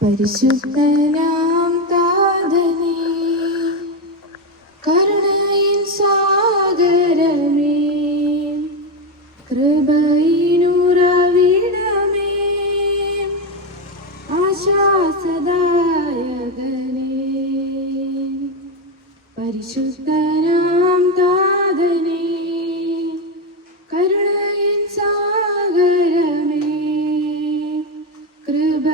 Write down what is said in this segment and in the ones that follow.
പരിശുദ്ധനാം താതനേ, കരുണയിൻ സാഗരമേ, കൃപയിനുറവിടമേ, ആശ്വാസദായകനേ, പരിശുദ്ധനാം താതനേ, കരുണയിൻ സാഗരമേ, കൃപയിനുറവിടമേ,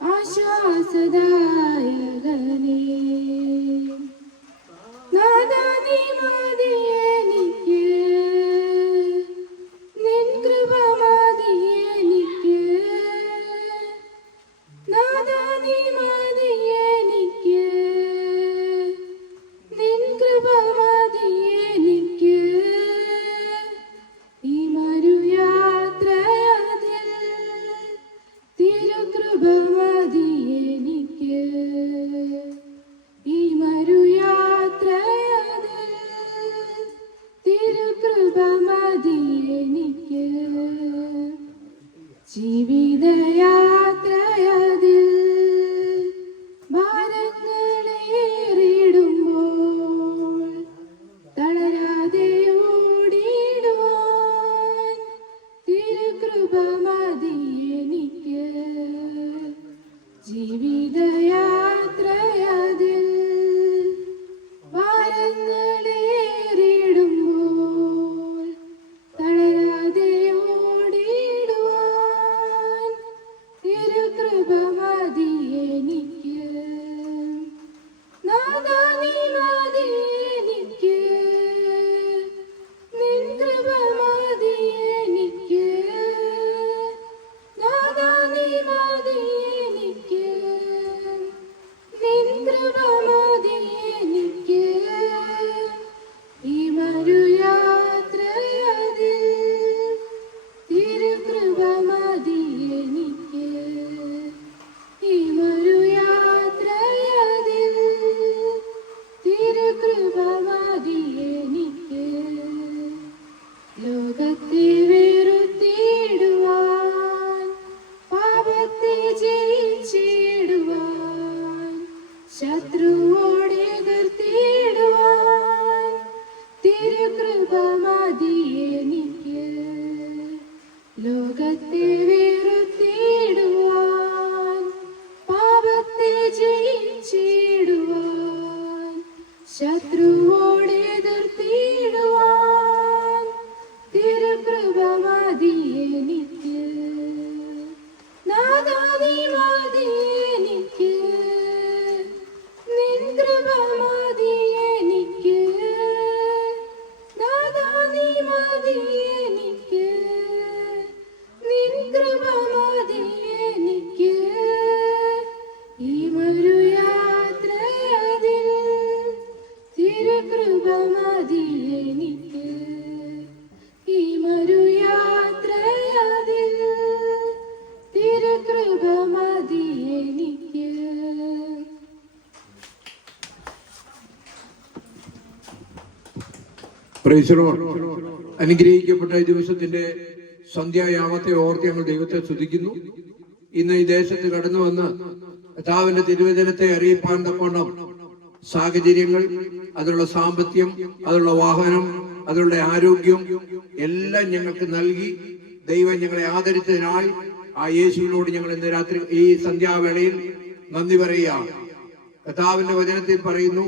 ആശ്വാസദായകനേ, നാഥാ നീ മതി എനിക്ക്, നിൻ കൃപ മതി എനിക്ക്, നാഥാ നീ മതി എനിക്ക്, നിൻ കൃപ മതി എനിക്ക്, ഈ മരുയാത്രയതിൽ തിരുകൃപ മതി എനിക്ക്, ഈ മരുയാത്രയതിൽ തിരുകൃപ മതി എനിക്ക്, ജീവിതയാത്രയതിൽ ഭാരങ്ങളേറിടുമ്പോൾ തളരാതെ ഓടിടുവാൻ തിരുകൃപ മതി എനിക്ക്, ജീവിതയാത്രയതിൽ ഭാരങ്ങളേറിടുമ്പോൾ തളരാതെ ഓടിടുവാൻ തിരുകൃപ മതി എനിക്ക്, നാഥാ നീ മതി എനിക്ക്, നിൻ കൃപ മതി എനിക്ക്, നാഥാ നീ മതി എനിക്ക്, നിൻ കൃപ മതി എനിക്ക്, ഈ മരുയാത്രയതിൽ തിരുകൃപ മതി എനിക്ക്, ഈ മരുയാത്രയതിൽ തിരുകൃപ മതി എനിക്ക്, ലോകത്തെ വെറുത്തിടുവാൻ, പാപത്തെ ജയിച്ചിടുവാൻ, ശത്രുവോടെ എതിർത്തിടുവാൻ തിരുകൃപ മതി എനിക്ക്, ലോകത്തെ വെറുത്തിടുവാൻ, പാപത്തെ ജയിച്ചിടുവാൻ, ശത്രുവോടെ എതിർത്തിടുവാൻ തിരുകൃപ മതി എനിക്ക്, നാഥാ നീ മതി എനിക്ക്, നിൻ കൃപ മതി എനിക്ക്, നാഥാ നീ മതി എനിക്ക്, നിൻ കൃപ മതി എനിക്ക്, ഈ മരുയാത്രയതിൽ തിരുകൃപ മതി എനിക്ക്, ഈ മരുയാത്രയതിൽ തിരുകൃപ മതി എനിക്ക്. Praise the Lord. അനുഗ്രഹിക്കപ്പെട്ട ഈ ദിവസത്തിന്റെ സന്ധ്യായാമത്തെ ഓർത്ത് ഞങ്ങൾ ദൈവത്തെ സ്തുതിക്കുന്നു. ഇന്ന് ഈ ദേശത്ത് കടന്നു വന്ന് കർത്താവിന്റെ തിരുവചനത്തെ അറിയിപ്പാൻ തക്കവണ്ണം സാഹചര്യങ്ങൾ, അതിനുള്ള സാമ്പത്തികം, അതിനുള്ള വാഹനം, അതിനുള്ള ആരോഗ്യം എല്ലാം ഞങ്ങൾക്ക് നൽകി ദൈവം ഞങ്ങളെ ആദരിച്ചതിനായി ആ യേശുവിനോട് ഞങ്ങൾ ഇന്ന് രാത്രി ഈ സന്ധ്യാവേളയിൽ നന്ദി പറയുക. കർത്താവിന്റെ വചനത്തിൽ പറയുന്നു,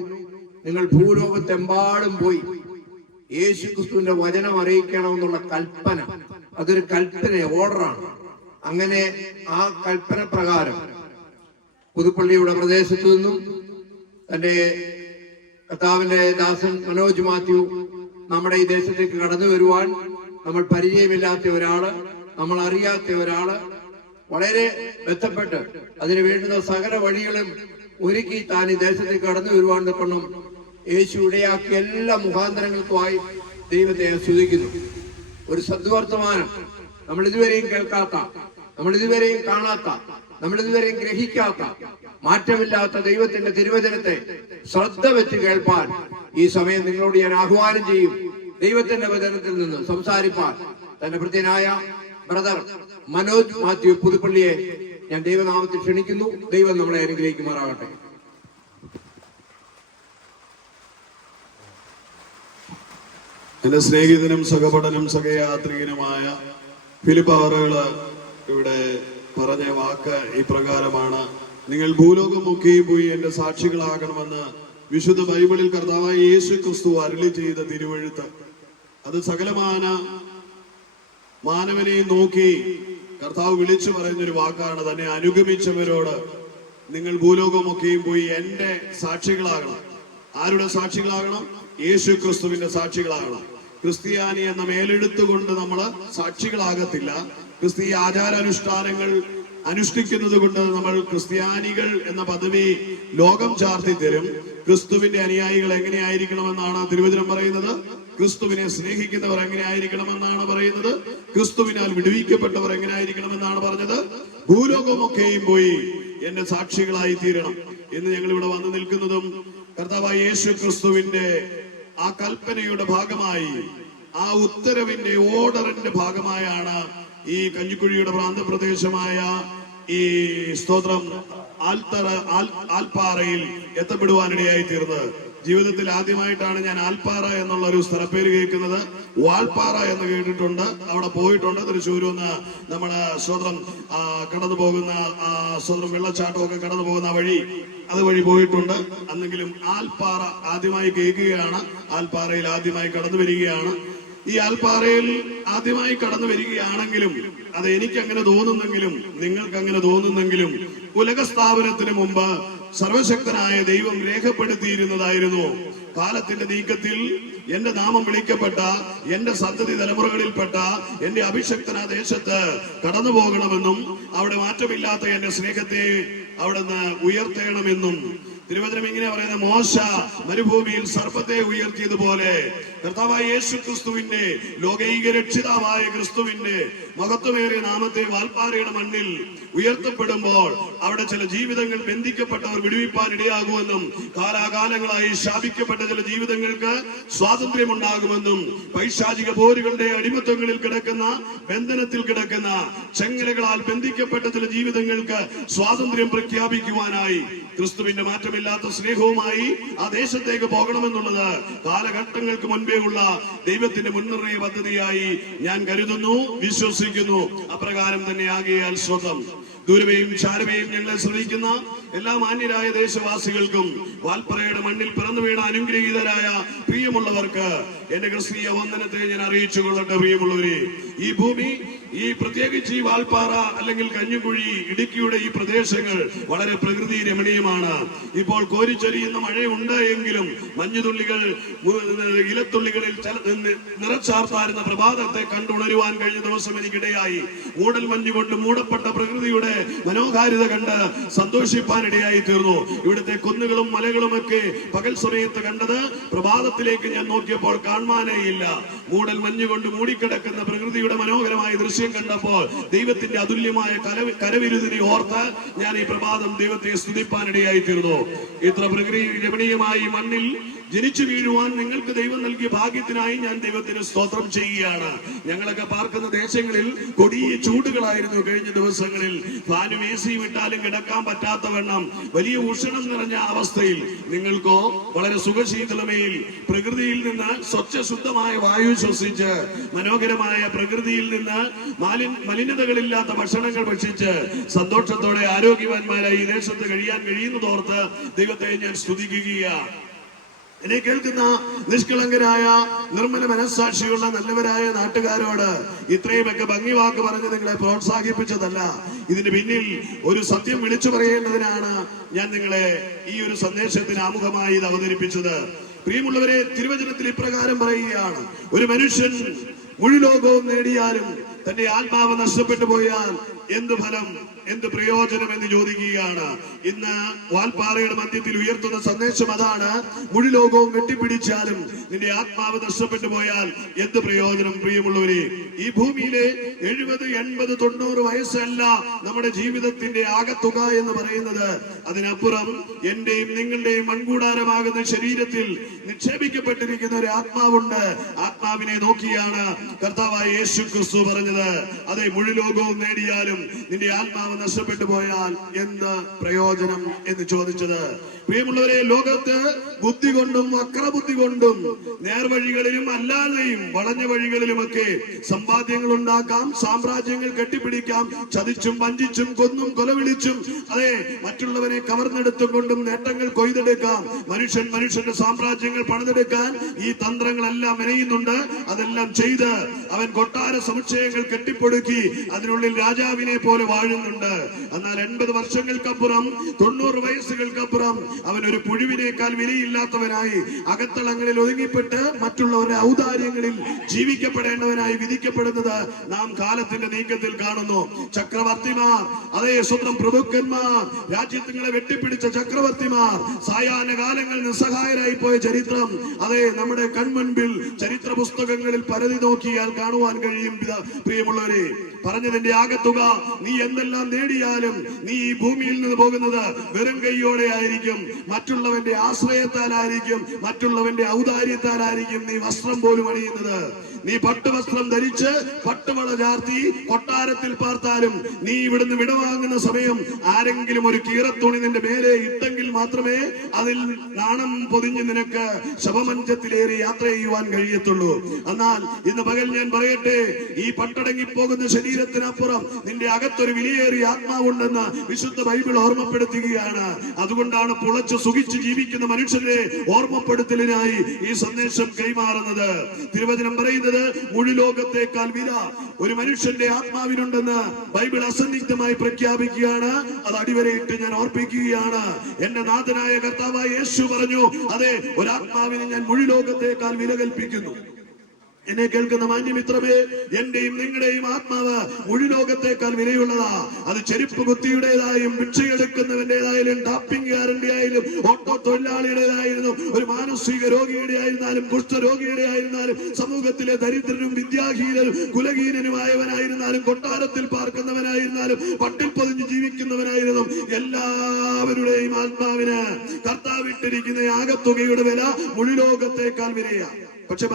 നിങ്ങൾ ഭൂലോകത്തെമ്പാടും പോയി യേശു ക്രിസ്തുവിന്റെ വചനം അറിയിക്കണമെന്നുള്ള കൽപ്പന, അതൊരു കൽപ്പന, ഓർഡറാണ്. അങ്ങനെ ആ കൽപ്പന പ്രകാരം പുതുപ്പള്ളിയുടെ പ്രദേശത്തു നിന്നും തന്റെ കർത്താവിന്റെ ദാസൻ മനോജ് മാത്യു നമ്മുടെ ഈ ദേശത്തേക്ക് കടന്നു വരുവാൻ, നമ്മൾ പരിചയമില്ലാത്ത ഒരാള്, നമ്മൾ അറിയാത്ത ഒരാള്, വളരെ ബന്ധപ്പെട്ട് അതിന് വേണ്ടുന്ന സകല വഴികളും ഒരുക്കി താൻ ഈ ദേശത്തേക്ക് കടന്നു വരുവാൻ കൊണ്ടും യേശു ഇടയാക്കിയ എല്ലാ മുഖാന്തരങ്ങൾക്കുമായി ദൈവത്തെ സ്തുതിക്കുന്നു. ഒരു സദ്വർത്തമാനം നമ്മൾ ഇതുവരെയും കേൾക്കാത്ത, നമ്മൾ ഇതുവരെയും കാണാത്ത, നമ്മൾ ഇതുവരെയും ഗ്രഹിക്കാത്ത മാറ്റമില്ലാത്ത ദൈവത്തിന്റെ തിരുവചനത്തെ ശ്രദ്ധ വെച്ച് കേൾപ്പാൻ ഈ സമയം നിങ്ങളോട് ഞാൻ ആഹ്വാനം ചെയ്യും. ദൈവത്തിന്റെ വചനത്തിൽ നിന്ന് സംസാരിപ്പാൻ തന്റെ ഭൃത്യനായ ബ്രദർ മനോജ് മാത്യു പുതുപ്പള്ളിയെ ഞാൻ ദൈവനാമത്തിൽ ക്ഷണിക്കുന്നു. ദൈവം നമ്മളെ അനുഗ്രഹിക്കുമാറാകട്ടെ. എന്റെ സ്നേഹിതനും സഹപഠനും സഹയാത്രികനുമായ ഫിലിപ്പ് അവറുകള് ഇവിടെ പറഞ്ഞ വാക്ക് ഇപ്രകാരമാണ്: നിങ്ങൾ ഭൂലോകമൊക്കെയും പോയി എന്റെ സാക്ഷികളാകണമെന്ന് വിശുദ്ധ ബൈബിളിൽ കർത്താവായ യേശു ക്രിസ്തു അരുളി ചെയ്ത തിരുവെഴുത്ത്. അത് സകലമാന മാനവനെയും നോക്കി കർത്താവ് വിളിച്ചു പറയുന്നൊരു വാക്കാണ്. തന്നെ അനുഗമിച്ചവരോട് നിങ്ങൾ ഭൂലോകമൊക്കെയും പോയി എന്റെ സാക്ഷികളാകണം. ആരുടെ സാക്ഷികളാകണം? യേശു ക്രിസ്തുവിന്റെ സാക്ഷികളാകണം. ക്രിസ്ത്യാനി എന്ന മേലെടുത്തുകൊണ്ട് നമ്മൾ സാക്ഷികളാകത്തില്ല. ക്രിസ്തീയ ആചാരാനുഷ്ഠാനങ്ങൾ അനുഷ്ഠിക്കുന്നത് കൊണ്ട് നമ്മൾ ക്രിസ്ത്യാനികൾ എന്ന പദവി ലോകം ചാർത്തി തരും. ക്രിസ്തുവിന്റെ അനുയായികൾ എങ്ങനെയായിരിക്കണമെന്നാണ് തിരുവചനം പറയുന്നത്? ക്രിസ്തുവിനെ സ്നേഹിക്കുന്നവർ എങ്ങനെയായിരിക്കണമെന്നാണ് പറയുന്നത്? ക്രിസ്തുവിനാൽ വിടുവിക്കപ്പെട്ടവർ എങ്ങനെയായിരിക്കണമെന്നാണ് പറഞ്ഞത്? ഭൂലോകമൊക്കെയും പോയി എന്റെ സാക്ഷികളായി തീരണം എന്ന് ഞങ്ങൾ ഇവിടെ വന്നു നിൽക്കുന്നതും കർത്താവായ യേശു ക്രിസ്തുവിന്റെ ആ കൽപ്പനയുടെ ഭാഗമായി, ആ ഉത്തരവിന്റെ ഓർഡറിന്റെ ഭാഗമായാണ് ഈ കഞ്ഞിക്കുഴിയുടെ പ്രാന്തപ്രദേശമായ ഈ സ്തോത്രം ആൽപ്പാറയിൽ എത്തപ്പെടുവാനിടയായി തീർന്നത്. ജീവിതത്തിൽ ആദ്യമായിട്ടാണ് ഞാൻ ആൽപ്പാറ എന്നുള്ള ഒരു സ്ഥലപ്പേര് കേൾക്കുന്നത്. വാൾപ്പാറ എന്ന് കേട്ടിട്ടുണ്ട്, അവിടെ പോയിട്ടുണ്ട്. തൃശ്ശൂരിന്ന് നമ്മുടെ സ്വതന്ത്രം കടന്നു പോകുന്ന സ്വതന്ത്രം വെള്ളച്ചാട്ടമൊക്കെ കടന്നു പോകുന്ന അതുവഴി പോയിട്ടുണ്ട്. അന്നെങ്കിലും ആൽപ്പാറ ആദ്യമായി കേൾക്കുകയാണ്. ആൽപ്പാറയിൽ ആദ്യമായി കടന്നു വരികയാണ്. ഈ ആൽപ്പാറയിൽ ആദ്യമായി കടന്നു വരികയാണെങ്കിലും അത് എനിക്കങ്ങനെ തോന്നുന്നെങ്കിലും നിങ്ങൾക്ക് അങ്ങനെ തോന്നുന്നെങ്കിലും ഉലകസ്ഥാപനത്തിന് മുമ്പ് സർവശക്തനായ ദൈവം രേഖപ്പെടുത്തിയിരുന്നതായിരുന്നു. കാലത്തിന്റെ നീക്കത്തിൽ എന്റെ നാമം വിളിക്കപ്പെട്ട എന്റെ സന്തതി തലമുറകളിൽപ്പെട്ട എന്റെ അഭിഷക്തന ദേശത്ത് കടന്നു പോകണമെന്നും അവിടെ മാറ്റമില്ലാത്ത എന്റെ സ്നേഹത്തെ അവിടുന്ന് ഉയർത്തണമെന്നും തിരുവചനം ഇങ്ങനെ പറയുന്നത്: മോശ മരുഭൂമിയിൽ സർപ്പത്തെ ഉയർത്തിയതുപോലെ കർത്താവായ യേശു ക്രിസ്തുവിന്റെ ലോകൈക രക്ഷിതാവായ ക്രിസ്തുവിന്റെ മഹത്വമേറിയ നാമത്തെ വാൽപ്പാറയുടെ മണ്ണിൽ ഉയർത്തപ്പെടുമ്പോൾ അവിടെ ചില ജീവിതങ്ങൾ ബന്ധിക്കപ്പെട്ടവർ വിടുവിപ്പാൻ ഇടയാകുമെന്നും കാലാകാലങ്ങളായി ശാപിക്കപ്പെട്ട ചില ജീവിതങ്ങൾക്ക് സ്വാതന്ത്ര്യമുണ്ടാകുമെന്നും പൈശാചിക പോരുകളുടെ അടിമത്തങ്ങളിൽ കിടക്കുന്ന, ബന്ധനത്തിൽ കിടക്കുന്ന, ചെങ്ങലകളാൽ ബന്ധിക്കപ്പെട്ട ചില ജീവിതങ്ങൾക്ക് സ്വാതന്ത്ര്യം പ്രഖ്യാപിക്കുവാനായി ക്രിസ്തുവിന്റെ മാറ്റമില്ലാത്ത സ്നേഹവുമായി ആ ദേശത്തേക്ക് പോകണമെന്നുള്ളത് കാലഘട്ടങ്ങൾക്ക് മുൻപേ ഉള്ള ദൈവത്തിന്റെ മുൻനിർണയ പദ്ധതിയായി ഞാൻ കരുതുന്നു, വിശ്വസിക്കുന്നു. അപ്രകാരം തന്നെ ആകയാൽ സ്വതം ദൂരവയും ചാരവയും ഞങ്ങളെ ശ്രമിക്കുന്ന എല്ലാ മാന്യരായ ദേശവാസികൾക്കും വാൽപ്പറയുടെ മണ്ണിൽ പിറന്നു വീണ അനുഗ്രഹീതരായ പ്രിയമുള്ളവർക്ക് എന്റെ ക്രിസ്തീയ വന്ദനത്തെ ഞാൻ അറിയിച്ചു കൊള്ളട്ടെ. പ്രിയമുള്ളവരെ, ഈ ഭൂമി, ഈ പ്രത്യേകിച്ച് ഈ വാൽപ്പാറ അല്ലെങ്കിൽ കഞ്ഞിക്കുഴി, ഇടുക്കിയുടെ ഈ പ്രദേശങ്ങൾ വളരെ പ്രകൃതി രമണീയമാണ്. ഇപ്പോൾ കോരിച്ചൊരിയുന്ന മഴയുണ്ട് എങ്കിലും മഞ്ഞുതുള്ളികൾ ഇലത്തുള്ളികളിൽ നിറച്ചാർത്താരുന്ന പ്രഭാതത്തെ കണ്ടുണരുവാൻ കഴിഞ്ഞ ദിവസം എനിക്കിടയായി. മൂടൽ മഞ്ഞുകൊണ്ട് മൂടപ്പെട്ട പ്രകൃതിയുടെ മനോഹാരിത കണ്ട് സന്തോഷിപ്പാനിടയായി തീർന്നു. ഇവിടുത്തെ കുന്നുകളും മലകളും ഒക്കെ പകൽ സമയത്ത് കണ്ടത് പ്രഭാതത്തിലേക്ക് ഞാൻ നോക്കിയപ്പോൾ കാണാനേയില്ല. മൂടൽ മഞ്ഞുകൊണ്ട് മൂടിക്കിടക്കുന്ന പ്രകൃതിയുടെ മനോഹരമായ ദൃശ്യം കണ്ടപ്പോൾ ദൈവത്തിന്റെ അതുല്യമായ കരവിരുതിനെ ഓർത്ത് ഞാൻ ഈ പ്രഭാതം ദൈവത്തെ സ്തുതിപ്പാനിടയായി തീർന്നു. ഇത്ര പ്രകൃതി രമണീയമായി മണ്ണിൽ ജനിച്ചു വീഴുവാൻ നിങ്ങൾക്ക് ദൈവം നൽകിയ ഭാഗ്യത്തിനായി ഞാൻ ദൈവത്തിന് സ്തോത്രം ചെയ്യുകയാണ്. ഞങ്ങളൊക്കെ പാർക്കുന്ന ദേശങ്ങളിൽ കൊടിയ ചൂടുകളായിരുന്നു കഴിഞ്ഞ ദിവസങ്ങളിൽ. ഫാനും എസിയും ഇട്ടാലും കിടക്കാൻ പറ്റാത്തവണ്ണം വലിയ ഉഷ്ണം നിറഞ്ഞ അവസ്ഥയിൽ നിങ്ങൾക്കോ വളരെ സുഖശീതളമയിൽ പ്രകൃതിയിൽ നിന്ന് സ്വച്ഛശുദ്ധമായ വായു ശ്വസിച്ച് മനോഹരമായ പ്രകൃതിയിൽ നിന്ന് മലിനതകളില്ലാത്ത ഭക്ഷണങ്ങൾ ഭക്ഷിച്ച് സന്തോഷത്തോടെ ആരോഗ്യവാന്മാരായി ഈ ദേശത്ത് കഴിയാൻ കഴിയുന്നതോർത്ത് ദൈവത്തെ ഞാൻ സ്തുതിക്കുകയാണ്. എന്നെ കേൾക്കുന്ന നിഷ്കളങ്കരായ നിർമ്മല മനസ്സാക്ഷിയുള്ള നല്ലവരായ നാട്ടുകാരോട് ഇത്രയുമൊക്കെ ഭംഗിവാക്ക് പറഞ്ഞ് നിങ്ങളെ പ്രോത്സാഹിപ്പിച്ചതല്ല. ഇതിന് പിന്നിൽ ഒരു സത്യം വിളിച്ചു പറയേണ്ടതിനാണ് ഞാൻ നിങ്ങളെ ഈ ഒരു സന്ദേശത്തിന് ആമുഖമായി ഇത് അവതരിപ്പിച്ചത്. പ്രിയമുള്ളവരെ, തിരുവചനത്തിൽ ഇപ്രകാരം പറയുകയാണ്: ഒരു മനുഷ്യൻ മുഴുലോകവും നേടിയാലും തന്റെ ആത്മാവ് നഷ്ടപ്പെട്ടു പോയാൽ എന്ത് ഫലം, എന്ത് പ്രയോജനം എന്ന് ചോദിക്കുകയാണ്. ഇന്ന് വാൽപ്പാറയുടെ മധ്യത്തിൽ ഉയർത്തുന്ന സന്ദേശം അതാണ്. മുഴു ലോകവും വെട്ടിപ്പിടിച്ചാലും നിന്റെ ആത്മാവ് നഷ്ടപ്പെട്ടു പോയാൽ എന്ത് പ്രയോജനം? പ്രിയമുള്ളവരെ, ഈ ഭൂമിയിലെ 70, 80, 90 വയസ്സല്ല നമ്മുടെ ജീവിതത്തിന്റെ ആകത്തുക എന്ന് പറയുന്നത്. അതിനപ്പുറം എന്റെയും നിങ്ങളുടെയും മൺകൂടാരമാകുന്ന ശരീരത്തിൽ നിക്ഷേപിക്കപ്പെട്ടിരിക്കുന്ന ഒരു ആത്മാവുണ്ട്. ആത്മാവിനെ നോക്കിയാണ് കർത്താവായ യേശു ക്രിസ്തു പറഞ്ഞത്, അതെ, മുഴു ലോകവും നേടിയാലും നിന്റെ ആത്മാവ് നഷ്ടപ്പെട്ടു പോയാൽ എന്ത് പ്രയോജനം എന്ന് ചോദിച്ചത്. പ്രിയമുള്ളവരെ, ലോകത്ത് ബുദ്ധി കൊണ്ടും വക്രബുദ്ധി കൊണ്ടും നേർവഴികളിലും അല്ലാതെയും വളഞ്ഞ വഴികളിലുമൊക്കെ സമ്പാദ്യങ്ങൾ ഉണ്ടാക്കാം, സാമ്രാജ്യങ്ങൾ കെട്ടിപ്പിടിക്കാം, ചതിച്ചും വഞ്ചിച്ചും കൊന്നും കൊലവിളിച്ചും, അതെ, മറ്റുള്ളവരെ കവർന്നെടുത്തും കൊണ്ടും നേട്ടങ്ങൾ കൊയ്തെടുക്കാം. മനുഷ്യന്റെ സാമ്രാജ്യങ്ങൾ പണിതെടുക്കാൻ ഈ തന്ത്രങ്ങളെല്ലാം മെനയുന്നുണ്ട്. അതെല്ലാം ചെയ്ത് അവൻ കൊട്ടാര സമുച്ചയങ്ങൾ കെട്ടിപ്പൊടുക്കി അതിനുള്ളിൽ രാജാവിനെ പോലെ വാഴുന്നുണ്ട്. എന്നാൽ 80 വർഷങ്ങൾക്കപ്പുറം, 90 വയസ്സുകൾക്കപ്പുറം അവൻ ഒരു പുഴുവിനേക്കാൾ വിലയില്ലാത്തവനായി അകത്തളങ്ങളിൽ ഒതുങ്ങിപ്പെട്ട് മറ്റുള്ളവരുടെ ഔദാര്യങ്ങളിൽ ജീവിക്കപ്പെടേണ്ടവനായി വിധിക്കപ്പെടുന്നത് നാം കാലത്തിന്റെ നീക്കത്തിൽ കാണുന്നു. ചക്രവർത്തിമാർ, അതേ, സ്വന്തം പ്രഭുക്കന്മാർ, രാജ്യങ്ങളെ വെട്ടിപ്പിടിച്ച ചക്രവർത്തിമാർ, സായാഹ്ന കാലങ്ങൾ നിസ്സഹായരായി പോയ ചരിത്രം, അതെ, നമ്മുടെ കൺമുൻപിൽ ചരിത്ര പുസ്തകങ്ങളിൽ പരതി നോക്കിയാൽ കാണുവാൻ കഴിയും. പ്രിയമുള്ളവരെ, പറഞ്ഞതിന്റെ ആകത്തുക, നീ എന്തെല്ലാം നേടിയാലും നീ ഈ ഭൂമിയിൽ നിന്ന് പോകുന്നത് വെറും കൈയോടെ ആയിരിക്കും. മറ്റുള്ളവന്റെ ആശ്രയത്താലായിരിക്കും, മറ്റുള്ളവന്റെ ഔദാര്യത്താലായിരിക്കും നീ വസ്ത്രം പോലും അണിയുന്നത്. നീ പട്ടുവസ്ത്രം ധരിച്ച് പട്ടുവള ചാർത്തി കൊട്ടാരത്തിൽ പാർത്താലും നീ ഇവിടുന്ന് വിടവാങ്ങുന്ന സമയം ആരെങ്കിലും ഒരു കീറത്തുണി നിന്റെ മേലെ ഇട്ടെങ്കിൽ മാത്രമേ അതിൽ നാണം പൊതിഞ്ഞ് നിനക്ക് ശവമഞ്ചത്തിലേറി യാത്ര ചെയ്യുവാൻ കഴിയത്തുള്ളൂ. എന്നാൽ ഇന്ന് പകൽ ഞാൻ പറയട്ടെ, ഈ പട്ടടങ്ങി പോകുന്ന ശരീരത്തിനപ്പുറം നിന്റെ അകത്തൊരു വിലയേറിയ ആത്മാവുണ്ടെന്ന് വിശുദ്ധ ബൈബിൾ ഓർമ്മപ്പെടുത്തുകയാണ്. അതുകൊണ്ടാണ് പുളച്ച് സുഖിച്ച് ജീവിക്കുന്ന മനുഷ്യരെ ഓർമ്മപ്പെടുത്തലിനായി ഈ സന്ദേശം കൈമാറുന്നത്. തിരുവചനം പറയുന്നത്, മുഴു ലോകത്തേക്കാൾ വില ഒരു മനുഷ്യന്റെ ആത്മാവിനുണ്ടെന്ന് ബൈബിൾ അസന്നിഗ്ധമായി പ്രഖ്യാപിക്കുകയാണ്. അത് അടിവരയിട്ട് ഞാൻ ഓർപ്പിക്കുകയാണ്. എന്റെ നാഥനായ കർത്താവായ യേശു പറഞ്ഞു, അതെ, ഒരാത്മാവിനെ ഞാൻ മുഴു ലോകത്തേക്കാൾ വില കൽപ്പിക്കുന്നു. എന്നെ കേൾക്കുന്ന മാന്യമിത്രമേ, എന്റെയും നിങ്ങളുടെയും ആത്മാവ് മുഴു ലോകത്തേക്കാൾ വിലയുള്ളതാ. അത് ചെരുപ്പ് കുത്തിയുടേതായും ഭിക്ഷയെടുക്കുന്നവന്റേതായാലും ടാപ്പിംഗുകാരന്റെ ആയാലും ഓട്ടോ തൊഴിലാളിയുടേതായിരുന്നു, ഒരു മാനസിക രോഗിയുടെ ആയിരുന്നാലും കുഷ്ഠരോഗിയുടെ ആയിരുന്നാലും സമൂഹത്തിലെ ദരിദ്രനും വിദ്യാഹീനനും കുലഹീനനുമായവനായിരുന്നാലും കൊട്ടാരത്തിൽ പാർക്കുന്നവനായിരുന്നാലും പട്ടിൽ പൊതിഞ്ഞ് ജീവിക്കുന്നവനായിരുന്നു, എല്ലാവരുടെയും ആത്മാവിന് കർത്താവിട്ടിരിക്കുന്ന ആകത്തുകയുടെ വില മുഴു ലോകത്തേക്കാൾ വിലയാ. പക്ഷെ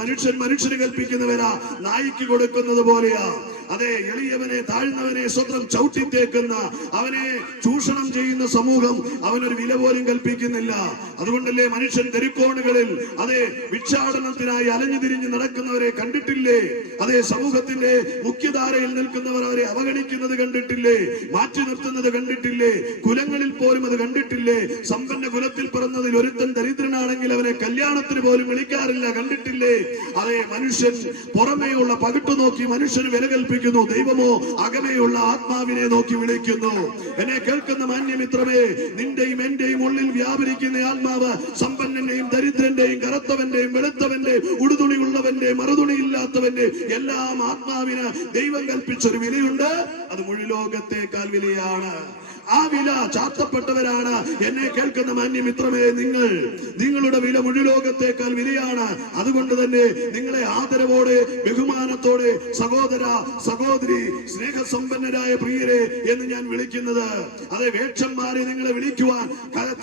മനുഷ്യന് കൽപ്പിക്കുന്നവരാ നായിക്ക് കൊടുക്കുന്നത് പോലെയാ. അതെ, എളിയവനെ, താഴ്ന്നവനെ സ്വന്തം ചവിട്ടിത്തേക്കുന്ന, അവനെ ചൂഷണം ചെയ്യുന്ന സമൂഹം അവനൊരു വില പോലും കൽപ്പിക്കുന്നില്ല. അതുകൊണ്ടല്ലേ മനുഷ്യൻ തെരുക്കോണുകളിൽ, അതെ, ഭിക്ഷാടനത്തിനായി അലഞ്ഞു തിരിഞ്ഞ് നടക്കുന്നവരെ കണ്ടിട്ടില്ലേ? അതെ, സമൂഹത്തിന്റെ മുഖ്യധാരയിൽ നിൽക്കുന്നവർ അവരെ അവഗണിക്കുന്നത് കണ്ടിട്ടില്ലേ? മാറ്റി നിർത്തുന്നത് കണ്ടിട്ടില്ലേ? കുലങ്ങളിൽ പോലും അത് കണ്ടിട്ടില്ലേ? സമ്പന്ന കുലത്തിൽ പിറന്നതിൽ ഒരുത്തൻ ദരിദ്രനാണെങ്കിൽ അവനെ കല്യാണത്തിന് പോലും വിളിക്കാറില്ല, കണ്ടിട്ടില്ലേ? അതെ, മനുഷ്യൻ പുറമേയുള്ള പകിട്ടു നോക്കി മനുഷ്യന് വില കൽപ്പിക്കുന്നു, ദൈവമോ അകമേയുള്ള ആത്മാവിനെ നോക്കി വിളിക്കുന്നു. എന്നെ കേൾക്കുന്ന മാന്യമിത്രമേ, നിന്റെയും എന്റെയും ഉള്ളിൽ വ്യാപരിക്കുന്ന ആത്മാവ് സമ്പന്നന്റെയും ദരിദ്രന്റെയും കറുത്തവന്റെയും വെളുത്തവന്റെയും ഉടുതുണിയുള്ളവന്റെയും മറുതുണിയില്ലാത്തവന്റെ എല്ലാം ആത്മാവിന് ദൈവം കൽപ്പിച്ചൊരു വിലയുണ്ട്. അത് മുഴു ലോകത്തേക്കാൾ വിലയാണ്. ആ വില ചാർത്തപ്പെട്ടവരാണ് എന്നെ കേൾക്കുന്ന മാന്യമിത്രമേ നിങ്ങളുടെ വില മുഴു ലോകത്തേക്കാൾ വിലയാണ്. അതുകൊണ്ട് തന്നെ നിങ്ങളെ ആദരവോടെ, ബഹുമാനത്തോടെ, സഹോദര, സഹോദരി, സ്നേഹസമ്പന്നരായ പ്രിയരെ എന്ന് ഞാൻ വിളിക്കുന്നത്. അതെ, വേഷന്മാരെ നിങ്ങളെ വിളിക്കുവാൻ,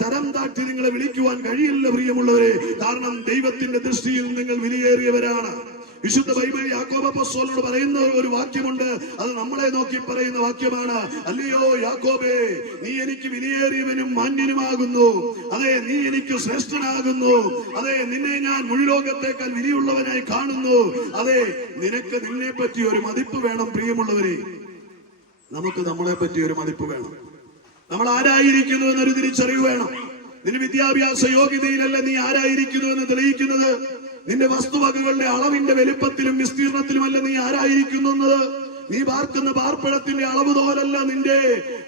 തരം താഴ്ത്തി നിങ്ങളെ വിളിക്കുവാൻ കഴിയില്ല പ്രിയമുള്ളവരെ. കാരണം ദൈവത്തിന്റെ ദൃഷ്ടിയിൽ നിങ്ങൾ വിലയേറിയവരാണ്. വിശുദ്ധ ബൈബിൾ യാക്കോബ് അപ്പോസ്തലനോട് പറയുന്ന ഒരു വാക്യമുണ്ട്. അത് നമ്മളെ നോക്കി പറയുന്ന വാക്യമാണ്. അല്ലയോ യാക്കോബേ, നീ എനിക്ക് വിലയേറിയവനും മാന്യനുമാകുന്നു. അതെ, നീ എനിക്ക് ശ്രേഷ്ഠനാകുന്നു. അതെ, നിന്നെ ഞാൻ മുഴു ലോകത്തേക്കാൾ വിലയുള്ളവനായി കാണുന്നു. അതെ, നിനക്ക് നിന്നെ പറ്റി ഒരു മതിപ്പ് വേണം പ്രിയമുള്ളവരെ. നമുക്ക് നമ്മളെ പറ്റി ഒരു മതിപ്പ് വേണം. നമ്മൾ ആരായിരിക്കുന്നു എന്നൊരു തിരിച്ചറിവ് വേണം. നിന്റെ വിദ്യാഭ്യാസ യോഗ്യതയിലല്ല നീ ആരായിരിക്കുന്നു എന്ന് തെളിയിക്കുന്നത്. നിന്റെ വസ്തുവകകളുടെ അളവിന്റെ വലിപ്പത്തിലും വിസ്തീർണത്തിലുമല്ല നീ ആരായിരിക്കുന്നത്. നീ പാർക്കുന്ന പാർപ്പിടത്തിന്റെ അളവ് തോലല്ല നിന്റെ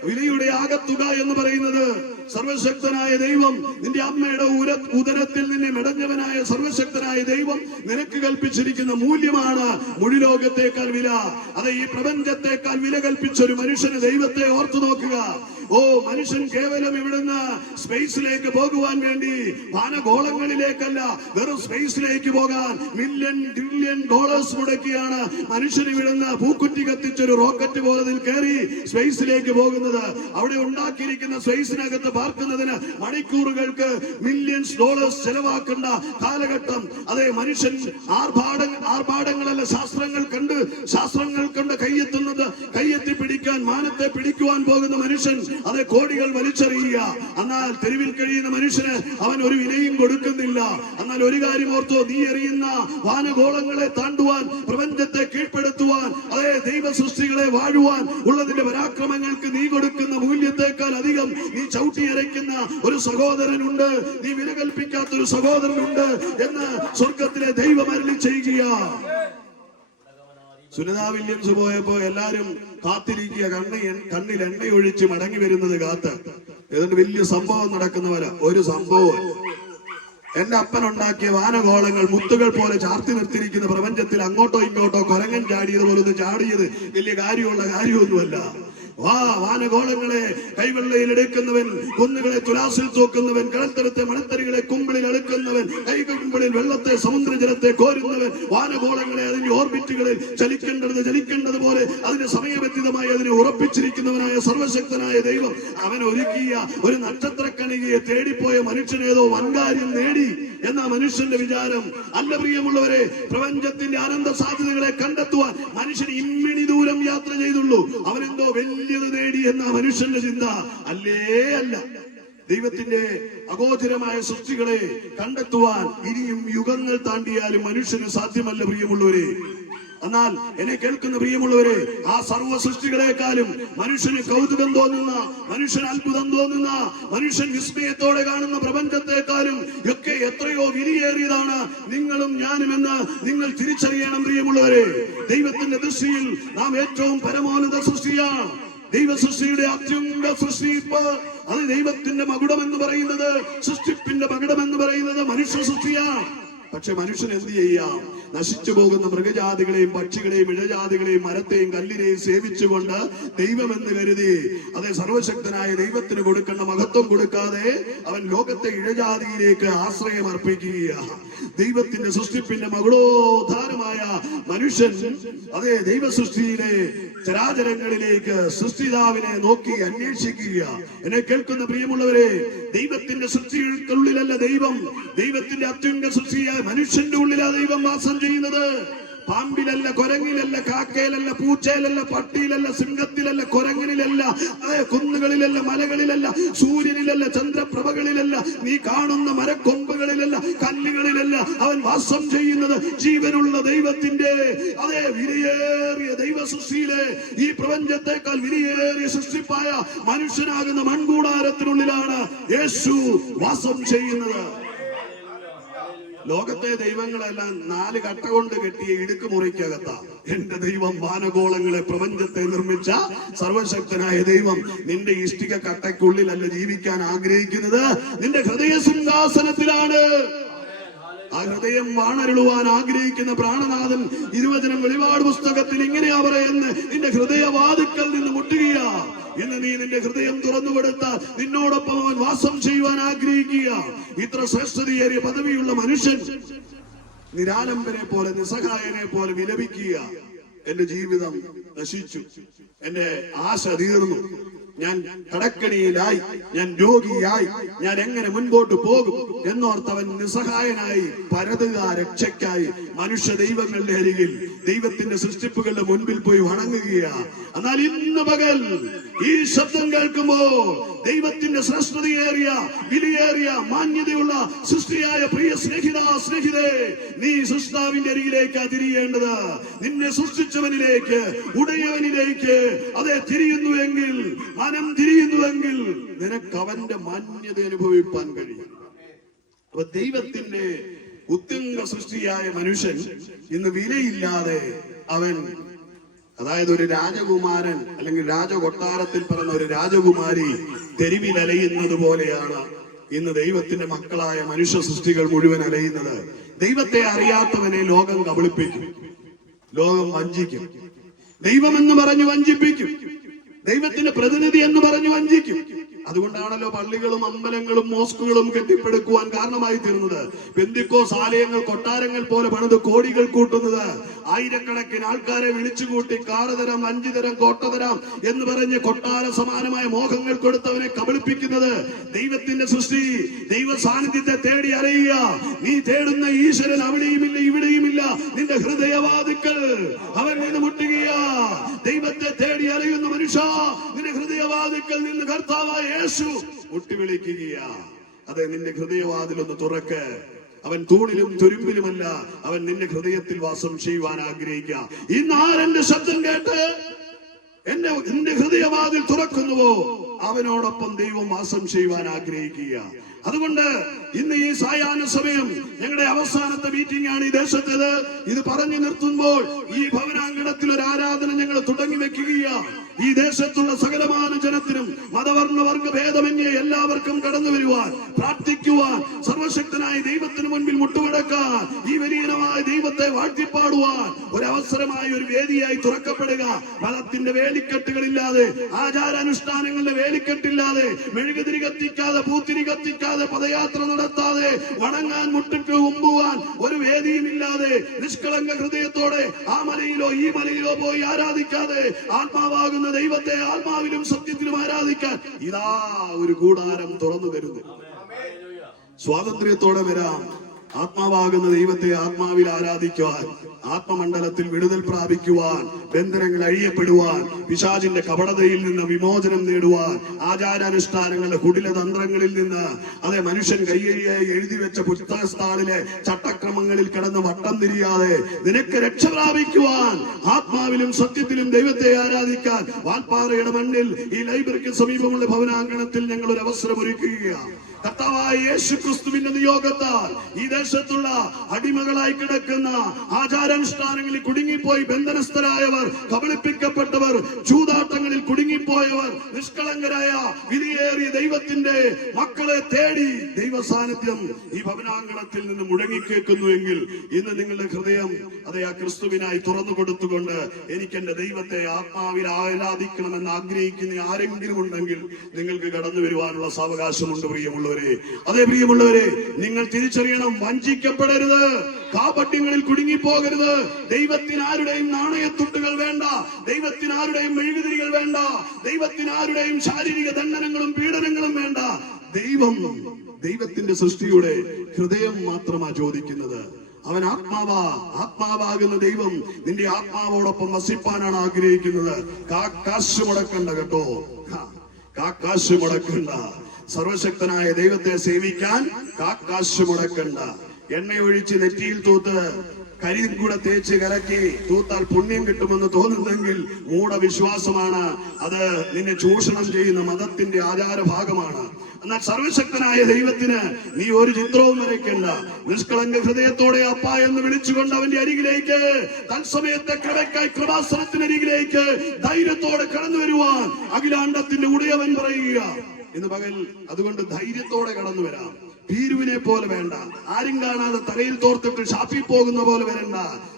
വിലയുടെ ആകത്തുക എന്ന് പറയുന്നത്. സർവശക്തനായ ദൈവം, നിന്റെ അമ്മയുടെ ഉദരത്തിൽ നിന്നെ മെടഞ്ഞവനായ സർവശക്തനായ ദൈവം നിനക്ക് കൽപ്പിച്ചിരിക്കുന്ന മൂല്യമാണ് മുഴുലോകത്തേക്കാൾ വില. അത് ഈ പ്രപഞ്ചത്തെക്കാൾ വില കൽപ്പിച്ച ഒരു മനുഷ്യന് ദൈവത്തെ ഓർത്തു നോക്കുക. ഓ, മനുഷ്യൻ കേവലം ഇവിടുന്ന് സ്പേസിലേക്ക് പോകുവാൻ വേണ്ടി വാനഗോളങ്ങളിലേക്കല്ല, വെറും സ്പേസിലേക്ക് പോകാൻ $1 ട്രില്യൺ മുടക്കിയാണ് മനുഷ്യൻ ഇവിടുന്ന് പൂക്കുറ്റി കത്തിച്ചൊരു റോക്കറ്റ് പോലെ കയറി സ്പേസിലേക്ക് പോകുന്നത്. അവിടെ ഉണ്ടാക്കിയിരിക്കുന്ന സ്പേസിനകത്ത് പാർക്കുന്നതിന് മണിക്കൂറുകൾക്ക് $മില്യൺസ് ചെലവാക്കേണ്ട കാലഘട്ടം. അതേ, മനുഷ്യൻ ആർഭാടങ്ങളല്ല, ശാസ്ത്രങ്ങൾ കണ്ട് കയ്യെത്തി പിടിക്കാൻ, മാനത്തെ പിടിക്കുവാൻ പോകുന്ന മനുഷ്യൻ അതെ കോടികൾ വലിച്ചെറിയുക. എന്നാൽ തെരുവിൽ കഴിയുന്ന മനുഷ്യന് അവൻ ഒരു വിലയും കൊടുക്കുന്നില്ല. എന്നാൽ ഒരു കാര്യം ഓർത്തോ, നീ എറിയുന്ന വാനഗോളങ്ങളെ താണ്ടുവാൻ, പ്രപഞ്ചത്തെ കീഴ്പ്പെടുത്തുവാൻ, അതേ ദൈവ സൃഷ്ടികളെ വാഴുവാൻ ഉള്ളതിന്റെ പരാക്രമങ്ങൾക്ക് നീ കൊടുക്കുന്ന മൂല്യത്തെക്കാൾ അധികം നീ ചവിട്ടിയരയ്ക്കുന്ന ഒരു സഹോദരനുണ്ട്, നീ വില കൽപ്പിക്കാത്ത ഒരു സഹോദരനുണ്ട് എന്ന് സ്വർഗത്തിലെ ദൈവം അരുളി ചെയ്യുക. സുനിതാ വില്യംസ് പോയപ്പോ എല്ലാരും കാത്തിരിക്കുക, കണ്ണിൽ എണ്ണയൊഴിച്ച് മടങ്ങി വരുന്നത് കാത്ത്. ഏതാണ്ട് വലിയ സംഭവം നടക്കുന്ന പോലെ ഒരു സംഭവം. എന്റെ അപ്പനുണ്ടാക്കിയ വാനഗോളങ്ങൾ മുത്തുകൾ പോലെ ചാർത്തി നിർത്തിയിരിക്കുന്ന പ്രപഞ്ചത്തിൽ അങ്ങോട്ടോ ഇങ്ങോട്ടോ കൊരങ്ങൻ ചാടിയത് പോലെ ഒന്ന് ചാടിയത് വലിയ കാര്യമൊന്നുമല്ല. വാനഗോളങ്ങളെ കൈവെള്ളയിൽ എടുക്കുന്നവൻ, കുന്നുകളെ തുലാസിൽ തൂക്കുന്നവൻ, കടൽത്തരത്തെ മണത്തരികളെ കുമ്പിളിൽ അടുക്കുന്നവൻ, കൈകുമ്പിളിൽ വെള്ളത്തെ സമുദ്രജലത്തെ കോരുന്നവൻ, വാനഗോളങ്ങളെ അതിന്റെ ഓർബിറ്റുകളിൽ ചലിക്കേണ്ടതുപോലെ അതിന്റെ സമയബന്ധിതമായി അതിനെ ഉറപ്പിച്ചിരിക്കുന്നവനായ സർവശക്തനായ ദൈവം അവൻ ഒരുക്കിയ ഒരു നക്ഷത്രക്കണികയെ തേടിപ്പോയ മനുഷ്യനേതോ വൻകാര്യം നേടി എന്നാ മനുഷ്യന്റെ വിചാരം. അല്ല പ്രിയമുള്ളവരെ, പ്രപഞ്ചത്തിന്റെ അനന്ത സാധ്യതകളെ കണ്ടെത്തുവാൻ മനുഷ്യൻ ഇമ്മിണി ദൂരം യാത്ര ചെയ്തുള്ളൂ. അവനെന്തോ വലിയത് നേടി എന്ന മനുഷ്യന്റെ ചിന്ത അല്ല. ദൈവത്തിന്റെ അഗോചരമായ സൃഷ്ടികളെ കണ്ടെത്തുവാൻ ഇനിയും യുഗങ്ങൾ താണ്ടിയാലും മനുഷ്യന് സാധ്യമല്ല പ്രിയമുള്ളവരെ. എന്നാൽ എന്നെ കേൾക്കുന്ന പ്രിയമുള്ളവരെ, ആ സർവ്വ സൃഷ്ടികളെക്കാളും മനുഷ്യന് കൗതുകം തോന്നുന്ന, മനുഷ്യന് അത്ഭുതം തോന്നുന്ന, മനുഷ്യൻ വിസ്മയത്തോടെ കാണുന്ന പ്രപഞ്ചത്തെക്കാളും ഒക്കെ എത്രയോ വിലയേറിയതാണ് നിങ്ങളും ഞാനും എന്ന് നിങ്ങൾ തിരിച്ചറിയണം പ്രിയമുള്ളവരെ. ദൈവത്തിന്റെ ദൃഷ്ടിയിൽ നാം ഏറ്റവും പരമോന്നത സൃഷ്ടിയാണ്. ദൈവ സൃഷ്ടിയുടെ അത്യുന്നത സൃഷ്ടിപ്പ്, അത് ദൈവത്തിന്റെ മകുടം എന്ന് പറയുന്നത്, സൃഷ്ടിപ്പിന്റെ മകുടം എന്ന് പറയുന്നത് മനുഷ്യ സൃഷ്ടിയാണ്. പക്ഷെ മനുഷ്യൻ എന്ത് ചെയ്യാം? നശിച്ചു പോകുന്ന മൃഗജാതികളെയും പക്ഷികളെയും ഇഴജാതികളെയും മരത്തെയും കല്ലിനെയും സേവിച്ചുകൊണ്ട് ദൈവമെന്ന് കരുതി അതേ സർവശക്തനായ ദൈവത്തിന് കൊടുക്കേണ്ട മഹത്വം കൊടുക്കാതെ അവൻ ലോകത്തെ ഇഴജാതിയിലേക്ക് ആശ്രയം അർപ്പിക്കുകയാണ്. ദൈവത്തിന്റെ സൃഷ്ടിപ്പിന്റെ മകുടോദ്ധാരമായ മനുഷ്യൻ അതേ ദൈവ സൃഷ്ടിയിലെ ചരാചരങ്ങളിലേക്ക് സൃഷ്ടിതാവിനെ നോക്കി അന്വേഷിക്കുക. എന്നെ കേൾക്കുന്ന പ്രിയമുള്ളവരെ, ദൈവത്തിന്റെ സൃഷ്ടികൾക്കുള്ളിലല്ല ദൈവം, ദൈവത്തിന്റെ അത്യുന്നത സൃഷ്ടിയായ മനുഷ്യന്റെ ഉള്ളിലാ ദൈവം വാസം ചെയ്യുന്നത്. പാമ്പിലല്ല, കൊരങ്ങിലല്ല, കാക്കയിലല്ല, പൂച്ചയിലല്ല, പട്ടിയിലല്ല, സിംഹത്തിലല്ല, കൊരങ്ങനിലല്ല, കുന്നുകളിലല്ല, മലകളിലല്ല, സൂര്യനിലല്ല, ചന്ദ്രപ്രഭകളിലല്ല, നീ കാണുന്ന മരക്കൊമ്പുകളിലല്ല, കല്ലുകളിലല്ല അവൻ വാസം ചെയ്യുന്നത്. ജീവനുള്ള ദൈവത്തിന്റെ അതേ വിലയേറിയ ദൈവ സൃഷ്ടിയിലെ ഈ പ്രപഞ്ചത്തെക്കാൾ വിലയേറിയ സൃഷ്ടിപ്പായ മനുഷ്യനാകുന്ന മൺകൂടാരത്തിനുള്ളിലാണ് യേശു വാസം ചെയ്യുന്നത്. ലോകത്തെ ദൈവങ്ങളെല്ലാം 4 കട്ട കൊണ്ട് കെട്ടിയ ഇടുക്ക് മുറിക്കകത്ത. എന്റെ ദൈവം വാനഗോളങ്ങളെ പ്രപഞ്ചത്തെ നിർമ്മിച്ച സർവശക്തനായ ദൈവം നിന്റെ ഇഷ്ടിക കട്ടയ്ക്കുള്ളിലല്ല ജീവിക്കാൻ ആഗ്രഹിക്കുന്നത്, നിന്റെ ഹൃദയ സിംഹാസനത്തിലാണ്. ആ ഹൃദയം വാണരുളുവാൻ ആഗ്രഹിക്കുന്ന പ്രാണനാഥൻ ഇരുവചനം വെളിപാട് പുസ്തകത്തിൽ ഇങ്ങനെയാ പറയുന്നത്, നിന്റെ ഹൃദയവാതിക്കൽ നിന്ന് മുട്ടുകയ. ഇന്ന് നീ നിന്റെ ഹൃദയം തുറന്നുകൊടുത്താൽ നിന്നോടൊപ്പം അവൻ വാസം ചെയ്യുവാൻ ആഗ്രഹിക്കുക. ഇത്ര ശ്രേഷ്ഠതയേറിയ പദവിയുള്ള മനുഷ്യൻ നിരാലംബനെ പോലെ, നിസ്സഹായനെ പോലെ വിലപിക്കുക. എന്റെ ജീവിതം നശിച്ചു, എന്റെ ആശ തീർന്നു, ഞാൻ കടക്കണിയിലായി, ഞാൻ രോഗിയായി, ഞാൻ എങ്ങനെ മുൻപോട്ട് പോകും എന്നോർത്തവൻ നിസ്സഹായനായി പരതുക രക്ഷയ്ക്കായി മനുഷ്യ ദൈവങ്ങളുടെ അരികിൽ, ദൈവത്തിന്റെ സൃഷ്ടിപ്പുകളുടെ മുൻപിൽ പോയി വണങ്ങുകയാണ്. എന്നാൽ ഇന്ന് പകൽ ഈ ശബ്ദം കേൾക്കുമ്പോൾ ദൈവത്തിന്റെ ശ്രേഷ്ഠതയേറിയ വിലയേറിയ മാന്യതയുള്ള സൃഷ്ടിയായ പ്രിയ സ്നേഹിതേ, നീ സൃഷ്ടാവിന്റെ അരികിലേക്ക് തിരിയേണ്ടത്. നിന്നെ സൃഷ്ടിച്ചവനിലേക്ക്, ഉടയവനിലേക്ക് അതേ തിരിയുന്നുവെങ്കിൽ, മനം തിരിയുന്നുവെങ്കിൽ നിനക്ക് അവന്റെ മാന്യത അനുഭവിപ്പാൻ കഴിയും. അപ്പൊ ദൈവത്തിന്റെ ഉത്തുംഗ സൃഷ്ടിയായ മനുഷ്യൻ ഇന്ന് വിലയില്ലാതെ അവൻ അതായത് ഒരു രാജകുമാരൻ അല്ലെങ്കിൽ രാജകൊട്ടാരത്തിൽ പറഞ്ഞ ഒരു രാജകുമാരി തെരുവിൽ അലയുന്നത് പോലെയാണ് ഇന്ന് ദൈവത്തിന്റെ മക്കളായ മനുഷ്യ സൃഷ്ടികൾ മുഴുവൻ അലയുന്നത്. ദൈവത്തെ അറിയാത്തവനെ ലോകം കബളിപ്പിക്കും, ലോകം വഞ്ചിക്കും, ദൈവമെന്ന് പറഞ്ഞു വഞ്ചിപ്പിക്കും, ദൈവത്തിന്റെ പ്രതിനിധി എന്ന് പറഞ്ഞു വഞ്ചിക്കും. അതുകൊണ്ടാണല്ലോ പള്ളികളും അമ്പലങ്ങളും മോസ്കുകളും കെട്ടിപ്പടുക്കുവാൻ കാരണമായി തീർന്നത്. പെന്തിക്കോസ് ആലയങ്ങൾ കൊട്ടാരങ്ങൾ പോലെ പണിത് കോടികൾ കൂട്ടുന്നത്, ആയിരക്കണക്കിന് ആൾക്കാരെ വിളിച്ചുകൂട്ടി 6 തരം 5 തരം കോട്ടതരം എന്ന് പറഞ്ഞ് കൊട്ടാര സമാനമായ മോഹങ്ങൾ കൊടുത്തവനെ കബളിപ്പിക്കുന്നത്. ദൈവത്തിന്റെ സൃഷ്ടി ദൈവ സാന്നിധ്യത്തെ തേടി അറിയുക. നീ തേടുന്ന ഈശ്വരൻ അവിടെയുമില്ല ഇവിടെയുമില്ല, നിന്റെ ഹൃദയവാതിക്കൽ അവൻ നിന്ന് മുട്ടുകയാ. ദൈവത്തെ തേടി അറിയുന്ന മനുഷ്യ, നിന്റെ ഹൃദയവാതിക്കൽ നിന്ന് കർത്താവായ യേശു മുട്ടി വിളിക്കുകയാ. അതെ, നിന്റെ ഹൃദയവാതിലൊന്ന് തുറക്ക്. അവൻ തൂണിലും തുരുമ്പിലുമല്ല, അവൻ നിന്റെ ഹൃദയത്തിൽ വാസം ചെയ്യുവാൻ ആഗ്രഹിക്കുക. ഇന്ന് ആരെന്റെ ശബ്ദം കേട്ട് നിന്റെ ഹൃദയവാതിൽ തുറക്കുന്നുവോ, അവനോടൊപ്പം ദൈവം വാസം ചെയ്യുവാൻ ആഗ്രഹിക്കുക. അതുകൊണ്ട് ഇന്ന് ഈ സായാഹ്ന സമയം ഞങ്ങളുടെ അവസാനത്തെ മീറ്റിംഗ് ആണ് ഈ ദേശത്തേത്. ഇത് പറഞ്ഞു നിർത്തുമ്പോൾ ഈ ഭവനാങ്കണത്തിൽ ഒരു ആരാധന ഞങ്ങൾ തുടങ്ങി വെക്കുകയാണ്. ഈ ദേശത്തുള്ള സകലമാന ജനത്തിനും മതവർണ്ണ വർഗ ഭേദമന്യേ എല്ലാവർക്കും കടന്നു വരുവാൻ, പ്രാർത്ഥിക്കുവാൻ, സർവശക്തനായ ദൈവത്തിന് മുൻപിൽ മുട്ടുമടക്കാൻ, ഈ വലിയനമായ ദൈവത്തെ വാഴ്ത്തിപ്പാടുവാൻ ഒരവസരമായി ഒരു വേദിയായി തുറക്കപ്പെടുക. മതത്തിന്റെ വേലിക്കെട്ടുകളില്ലാതെ, ആചാരാനുഷ്ഠാനങ്ങളുടെ വേലിക്കെട്ടില്ലാതെ, മെഴുകുതിരി കത്തിക്കാതെ, പൂത്തിരി കത്തിക്കാതെ, പദയാത്ര നടത്താതെ, വണങ്ങാൻ മുട്ടിട്ട് ഉമ്പുവാൻ ഒരു വേദിയും ഇല്ലാതെ, നിഷ്കളങ്ക ഹൃദയത്തോടെ ആ മലയിലോ ഈ മലയിലോ പോയി ആരാധിക്കാതെ, ആത്മാവാകുന്ന ദൈവത്തെ ആത്മാവിലും സത്യത്തിലും ആരാധിക്കാൻ ഇതാ ഒരു കൂടാരം തുറന്നു തരുന്നു. സ്വാതന്ത്ര്യത്തോടെ വരാം. ആത്മാവാകുന്ന ദൈവത്തെ ആത്മാവിൽ ആരാധിക്കുവാൻ, ആത്മമണ്ഡലത്തിൽ വിടുതൽ പ്രാപിക്കുവാൻ, ബന്ധനങ്ങൾ അഴിയപ്പെടുവാൻ, പിശാചിന്റെ കപടതയിൽ നിന്ന് വിമോചനം നേടുവാൻ, ആചാരാനുഷ്ഠാനങ്ങളുടെ കുടിലതന്ത്രങ്ങളിൽ നിന്ന്, അതെ, മനുഷ്യൻ കയ്യഴിയായി എഴുതി വെച്ച പുസ്തകസ്ഥാളിലെ ചട്ടക്രമങ്ങളിൽ കിടന്ന് വട്ടം തിരിയാതെ നിനക്ക് രക്ഷ പ്രാപിക്കുവാൻ, ആത്മാവിലും സത്യത്തിലും ദൈവത്തെ ആരാധിക്കാൻ വാൽപ്പാറയുടെ മണ്ണിൽ ഈ ലൈബ്രറിക്ക് സമീപമുള്ള ഭവനാങ്കണത്തിൽ ഞങ്ങൾ ഒരു അവസരം ഒരുക്കുകയാണ്. കർത്താവായ യേശു ക്രിസ്തുവിന്റെ നിയോഗത്താൽ ഈ ദേശത്തുള്ള അടിമകളായി കിടക്കുന്ന, ആചാരാനുഷ്ഠാനങ്ങളിൽ കുടുങ്ങിപ്പോയി ബന്ധനസ്ഥരായവർ, കബളിപ്പിക്കപ്പെട്ടവർ, ചൂതാട്ടങ്ങളിൽ കുടുങ്ങിപ്പോയവർ, നിഷ്കളങ്കരായ വിധിയേറിയ ദൈവത്തിന്റെ മക്കളെ തേടി ദൈവ സാന്നിധ്യം ഈ ഭവനാങ്കണത്തിൽ നിന്ന് മുഴങ്ങിക്കേൾക്കുന്നുവെങ്കിൽ ഇന്ന് നിങ്ങളുടെ ഹൃദയം അതേ ആ ക്രിസ്തുവിനായി തുറന്നു കൊടുത്തുകൊണ്ട് എനിക്ക് എന്റെ ദൈവത്തെ ആത്മാവിൽ ആരാധിക്കണമെന്ന് ആഗ്രഹിക്കുന്ന ആരെങ്കിലും ഉണ്ടെങ്കിൽ നിങ്ങൾക്ക് കടന്നു വരുവാനുള്ള സാവകാശമുണ്ട്. പ്രിയമുള്ളവർ, അതേ പ്രിയമുള്ളവരെ, നിങ്ങൾ തിരിച്ചറിയണം, വഞ്ചിക്കപ്പെടരുത്, കാപട്യങ്ങളിൽ കുടുങ്ങിപ്പോകരുത്. ദൈവത്തിന് ആരുടെയും നാണയത്തുട്ടുകൾ വേണ്ട, ദൈവത്തിന് ആരുടെയും മെഴുകുതിരികൾ വേണ്ട, ദൈവത്തിന് ആരുടെയും ശാരീരിക ദണ്ഡനങ്ങളും പീഡനങ്ങളും വേണ്ട. ദൈവത്തിന്റെ സൃഷ്ടിയുടെ ഹൃദയം മാത്രമാ ചോദിക്കുന്നത്. അവൻ ആത്മാവാകുന്ന ദൈവം നിന്റെ ആത്മാവോടൊപ്പം വസിപ്പാനാണ് ആഗ്രഹിക്കുന്നത്. കാശ് മുടക്കണ്ട കേട്ടോ, കാശ് മുടക്കണ്ട. സർവശക്തനായ ദൈവത്തെ സേവിക്കാൻ കാശ് മുടക്കണ്ട. എണ്ണയൊഴിച്ച് നെറ്റിയിൽ തൂത്ത് കരിയും കൂടെ തേച്ച് കലക്കി തൂത്താൽ പുണ്യം കിട്ടുമെന്ന് തോന്നുന്നെങ്കിൽ മൂഢവിശ്വാസമാണ്. അത് നിന്നെ ചൂഷണം ചെയ്യുന്ന മതത്തിന്റെ ആചാരഭാഗമാണ്. എന്നാൽ സർവശക്തനായ ദൈവത്തിന് നീ ഒരു ചിത്രവും വരയ്ക്കണ്ട. നിഷ്കളങ്ക ഹൃദയത്തോടെ അപ്പ എന്ന് വിളിച്ചുകൊണ്ട് അവന്റെ അരികിലേക്ക്, തത്സമയത്തെ കൃപയ്ക്കായി കൃപാസനത്തിനരികിലേക്ക് ധൈര്യത്തോടെ കടന്നു വരുവാൻ അഖിലാണ്ടത്തിന്റെ ഉടയവൻ പറയുക ഇന്ന് പകൽ. അതുകൊണ്ട് ധൈര്യത്തോടെ കടന്നു വരാം. ഭീരുവിനെ പോലെ വേണ്ട, ആരും കാണാതെ തലയിൽ തോർത്തിട്ട് ഷാപ്പിൽ പോകുന്ന പോലെ വരണ്ട.